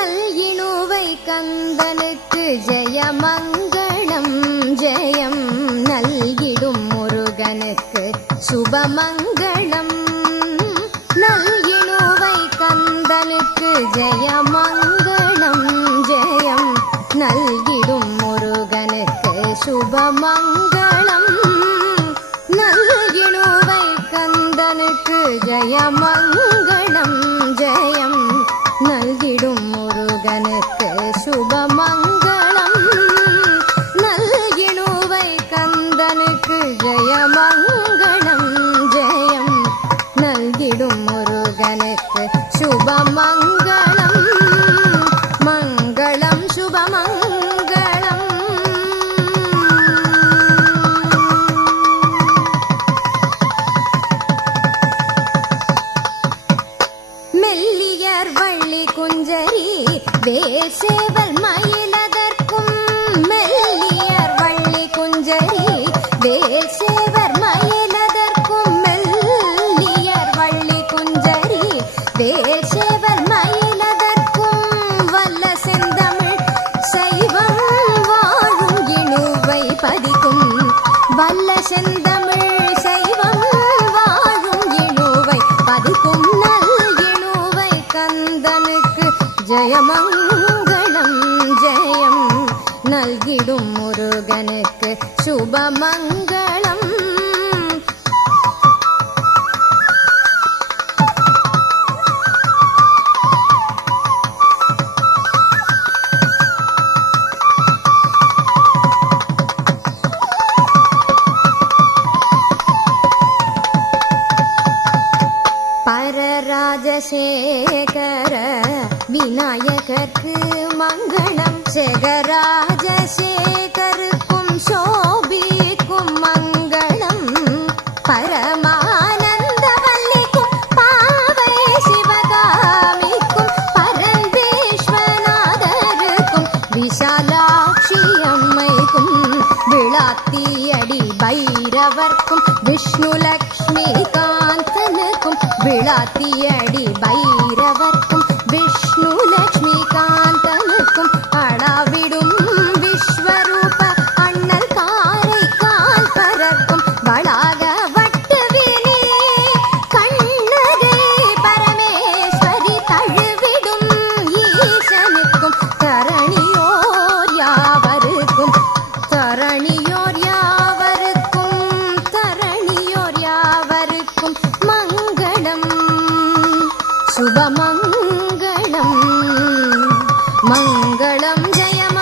நல்இணுவை கந்தனுக்கு ஜெயமங்களம் ஜெயம் நல்கிடும் முருகனுக்கு சுபமங்களம். நல்இணுவை கந்தனுக்கு ஜெயமங்களம் ஜெயம் நல்கிடும் முருகனுக்கு சுபமங்களம். நல்இணுவை கந்தனுக்கு ஜெயமங்களம் ஜெயம் நல்கிடும் முருகனுக்கு சுபமங்களம். நல்இணுவை கந்தனுக்கு ஜெயமங்களம் ஜெயம் நல்கிடும் முருகனுக்கு சுபமங்களம். மங்களம் சுபமங்களம். மெல்லியர் வள்ளி குஞ்சரி வேசேவல் மயிலதற்கும் மெல்லியர் வள்ளி குஞ்சரி வேசேவர் மயிலதற்கும் மெல்லியர் வள்ளி குஞ்சரி வேசேவர் மயிலதற்கும் வல்ல செந்தமிழ் சைவம் வாழும் இணுவை பதிக்கும். வல்ல செந்தமிழ் சைவம் வாழும் இணுவை பதிக்கும். நல்இணுவை கந்தனுக்கு ஜெயமங்களம் ஜெயம் நல்கிடும் முருகனுக்கு சுபமங்களம். பரராஜசேகர விநாயகர்க்கு மங்களம். சேகராஜசேகருக்கும் சோபிக்கும் மங்களம். பரமானந்தவல்லிக்கும் பாவை சிவகாமிக்கும் பரந்தேஸ்வநாதருக்கும் விஷாலாட்சி அம்மைக்கும் விளாத்தியடி பைரவர்க்கும் விஷ்ணு லக்ஷ்மி காந்தனுக்கும் விளாத்தியடி பைரவர்க்கும் விஷ்ணு லக்ஷ்மி காந்தனுக்கும் அளவிடும் விஸ்வரூப அண்ணல் காரை கால்பரக்கும் வளாக வட்டுவினே கண்ணகை பரமேஸ்வரி தழுவிடும் ஈசனுக்கும் தரணியோர் யாவருக்கும் தரணியோர் யாவருக்கும் தரணியோர் யாவருக்கும் மங்களம் சுபமங்களம். மங்களம் ஜெயம